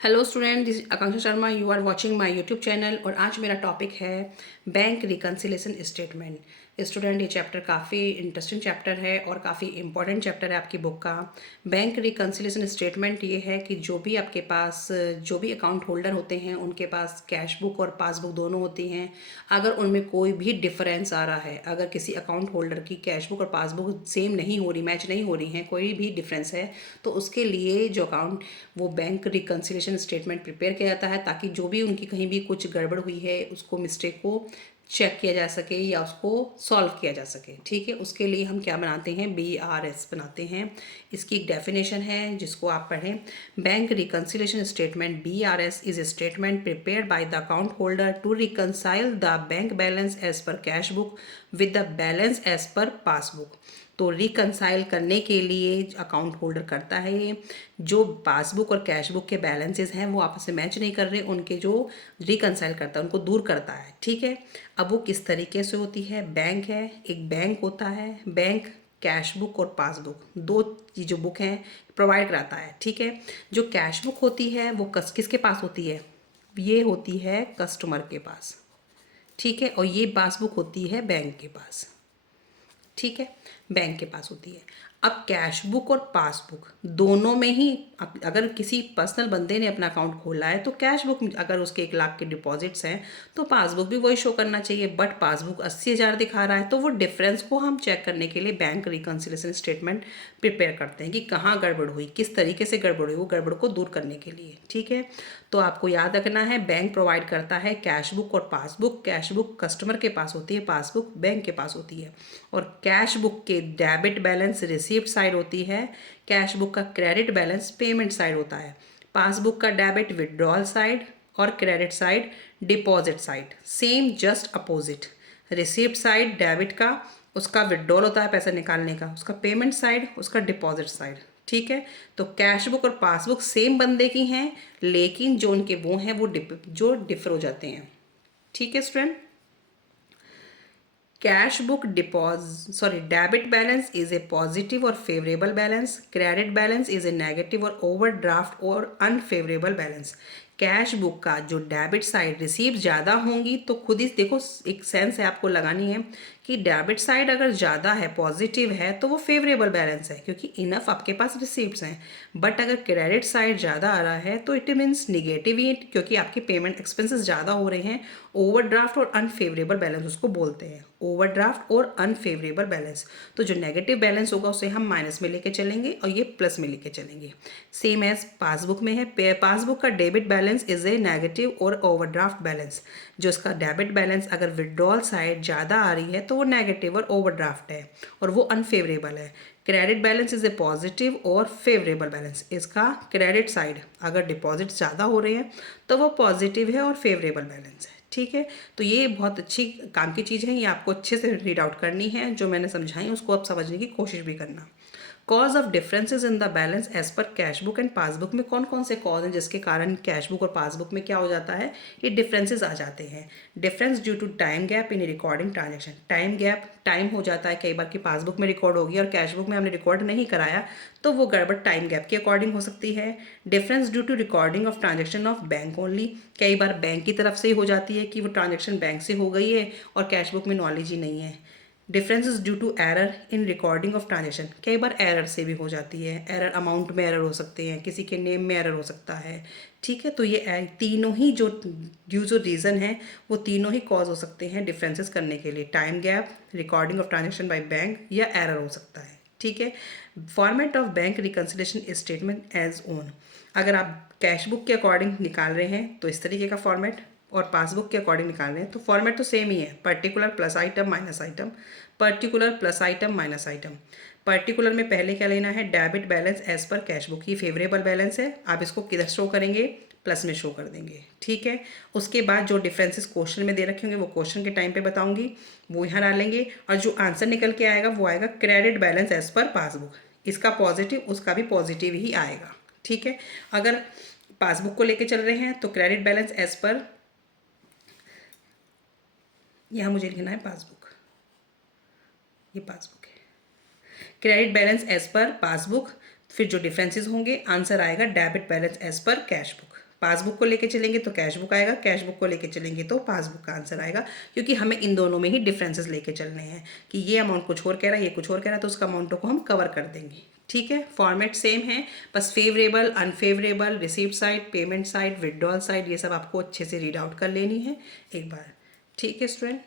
Hello student, this Akanksha Sharma. You are watching my YouTube channel और आज मेरा टॉपिक है बैंक रिकन्सिलेशन स्टेटमेंट। स्टूडेंट, ये चैप्टर काफ़ी इंटरेस्टिंग चैप्टर है और काफ़ी इंपॉर्टेंट चैप्टर है आपकी बुक का। बैंक रिकन्सिलेशन स्टेटमेंट ये है कि जो भी आपके पास जो भी अकाउंट होल्डर होते हैं उनके पास कैश बुक और पासबुक दोनों होती हैं। अगर उनमें कोई भी डिफरेंस आ रहा है, अगर किसी अकाउंट होल्डर की कैश बुक और पासबुक सेम नहीं हो रही, मैच नहीं हो रही हैं, कोई भी डिफरेंस है, तो उसके लिए जो अकाउंट वो बैंक रिकन्सिलेशन स्टेटमेंट प्रिपेयर किया जाता है, ताकि जो भी उनकी कहीं भी कुछ गड़बड़ हुई है उसको मिस्टेक को चेक किया जा सके या उसको सॉल्व किया जा सके। ठीक है, उसके लिए हम क्या बनाते हैं, BRS बनाते हैं। इसकी एक डेफिनेशन है जिसको आप पढ़ें। Bank reconciliation statement BRS is a statement prepared by the account holder to reconcile the bank balance as per cash book with the balance as per passbook. तो रिकन्साइल करने के लिए अकाउंट होल्डर करता है ये, जो पासबुक और cash book के बैलेंसेस हैं वो आपस में मैच नहीं कर रहे, उनके जो रिकन्साइल करता है उनको दूर करता है। ठीक है, अब वो किस तरीके से होती है, बैंक है, एक बैंक होता है, बैंक कैश बुक और पासबुक दो जो बुक हैं प्रोवाइड कराता है। ठीक है, जो कैश बुक होती है वो किसके पास होती है, ये होती है कस्टमर के पास। ठीक है, और ये पासबुक होती है बैंक के पास। ठीक है, बैंक के पास होती है। अब कैश बुक और पासबुक दोनों में ही अगर किसी पर्सनल बंदे ने अपना अकाउंट खोला है तो कैश बुक अगर उसके 1 लाख के डिपॉजिट्स हैं तो पासबुक भी वही शो करना चाहिए। बट पासबुक 80,000 दिखा रहा है, तो वो डिफरेंस को हम चेक करने के लिए बैंक रिकन्सिलेशन स्टेटमेंट प्रिपेयर करते हैं कि कहाँ गड़बड़ हुई, किस तरीके से गड़बड़ हुई, वो गड़बड़ को दूर करने के लिए। ठीक है, तो आपको याद रखना है, बैंक प्रोवाइड करता है कैश बुक और पासबुक। कैश बुक कस्टमर के पास होती है, पासबुक बैंक के पास होती है। और कैश बुक के डेबिट बैलेंस रिसीप्ट साइड होती है, कैश बुक का क्रेडिट बैलेंस पेमेंट साइड होता है। पासबुक का डेबिट विड्रॉल साइड और credit side deposit side, same just opposite. Receipt side debit का, उसका विड्रॉल होता है पैसा निकालने का, उसका पेमेंट साइड, उसका डिपॉजिट साइड। ठीक है, तो कैश बुक और पासबुक सेम बंदे की हैं, लेकिन जो उनके वो हैं वो जो डिफर हो जाते हैं। ठीक है student, cash book debit balance is a positive और favourable balance, credit balance is a negative और ओवरड्राफ्ट और अनफेवरेबल बैलेंस। कैश बुक का जो डेबिट साइड रिसीव ज़्यादा होंगी तो खुद ही देखो, एक सेंस है आपको लगानी है कि डेबिट साइड अगर ज़्यादा है, पॉजिटिव है, तो वो फेवरेबल बैलेंस है क्योंकि इनफ आपके पास रिसीप्ट्स हैं। बट अगर क्रेडिट साइड ज़्यादा आ रहा है तो इट मीन्स निगेटिव ही, क्योंकि आपके पेमेंट एक्सपेंसेस ज़्यादा हो रहे हैं। ओवरड्राफ्ट और अनफेवरेबल बैलेंस उसको बोलते हैं, ओवरड्राफ्ट और अनफेवरेबल बैलेंस। तो जो नेगेटिव बैलेंस होगा उसे हम माइनस में लेके चलेंगे और ये प्लस में लेके चलेंगे। सेम एज पासबुक में है, पासबुक का debit balance is a negative और ओवरड्राफ्ट बैलेंस। जो इसका डेबिट बैलेंस अगर विड्रॉल साइड ज़्यादा आ रही है तो वो नेगेटिव और ओवरड्राफ्ट है और वो अनफेवरेबल है। Credit balance is a positive और फेवरेबल बैलेंस। इसका क्रेडिट साइड अगर डिपॉजिट ज़्यादा हो रहे हैं तो वो पॉजिटिव है और फेवरेबल बैलेंस है। ठीक है, तो ये बहुत अच्छी काम की चीज़ है, ये आपको अच्छे से रीड आउट करनी है। जो मैंने समझाई उसको आप समझने की कोशिश भी करना। Cause of differences in the balance as per cash book and passbook में कौन कौन से कॉज हैं जिसके कारण कैश बुक और पासबुक में क्या हो जाता है, ये डिफरेंसेस आ जाते हैं। Difference due to time gap in recording transaction. Time gap, time हो जाता है कई बार कि पासबुक में रिकॉर्ड होगी और कैश बुक में हमने रिकॉर्ड नहीं कराया, तो वो गड़बड़ टाइम गैप के अकॉर्डिंग हो सकती है। Difference due to recording of transaction of bank only. कई बार बैंक की तरफ से ही हो जाती है कि वो ट्रांजेक्शन बैंक से हो गई है और कैश बुक में नॉलेज ही नहीं है। Differences due to error in recording of transaction. कई बार एरर से भी हो जाती है, एरर अमाउंट में एरर हो सकते हैं, किसी के नेम में एरर हो सकता है। ठीक है, तो ये तीनों ही जो रीज़न है वो तीनों ही कॉज हो सकते हैं डिफरेंसेस करने के लिए। Time gap, recording of transaction by bank या एरर हो सकता है। ठीक है, format of bank reconciliation statement as on. अगर आप कैश बुक के अकॉर्डिंग निकाल रहे हैं तो इस तरीके का फॉर्मेट, और पासबुक के अकॉर्डिंग निकाल रहे हैं तो फॉर्मेट तो सेम ही है, particular plus item minus item, particular plus item minus item. Particular में पहले क्या लेना है, debit balance as per cash book. ये फेवरेबल बैलेंस है, आप इसको किधर शो करेंगे, प्लस में शो कर देंगे। ठीक है, उसके बाद जो डिफरेंसेस क्वेश्चन में दे रखे होंगे वो क्वेश्चन के टाइम पे बताऊंगी, वो यहाँ डालेंगे और जो आंसर निकल के आएगा वो आएगा credit balance as per passbook. इसका पॉजिटिव उसका भी पॉजिटिव ही आएगा। ठीक है, अगर पासबुक को लेके चल रहे हैं तो क्रेडिट बैलेंस एज पर, यहाँ मुझे लिखना है पासबुक, ये पासबुक है, credit balance as per passbook. फिर जो डिफरेंसेस होंगे आंसर आएगा debit balance as per cash book. Passbook को लेके चलेंगे तो कैश बुक आएगा, कैश बुक को लेके चलेंगे तो पासबुक का आंसर आएगा, क्योंकि हमें इन दोनों में ही डिफरेंसेस लेके चलने हैं कि ये अमाउंट कुछ और कह रहा है, ये कुछ और कह रहा है, तो उसका अमाउंटों को हम कवर कर देंगे। ठीक है, फॉर्मेट सेम है, बस favourable, unfavourable, receipt side, payment side, withdrawal side, ये सब आपको अच्छे से रीड आउट कर लेनी है एक बार। ठीक है स्टूडेंट।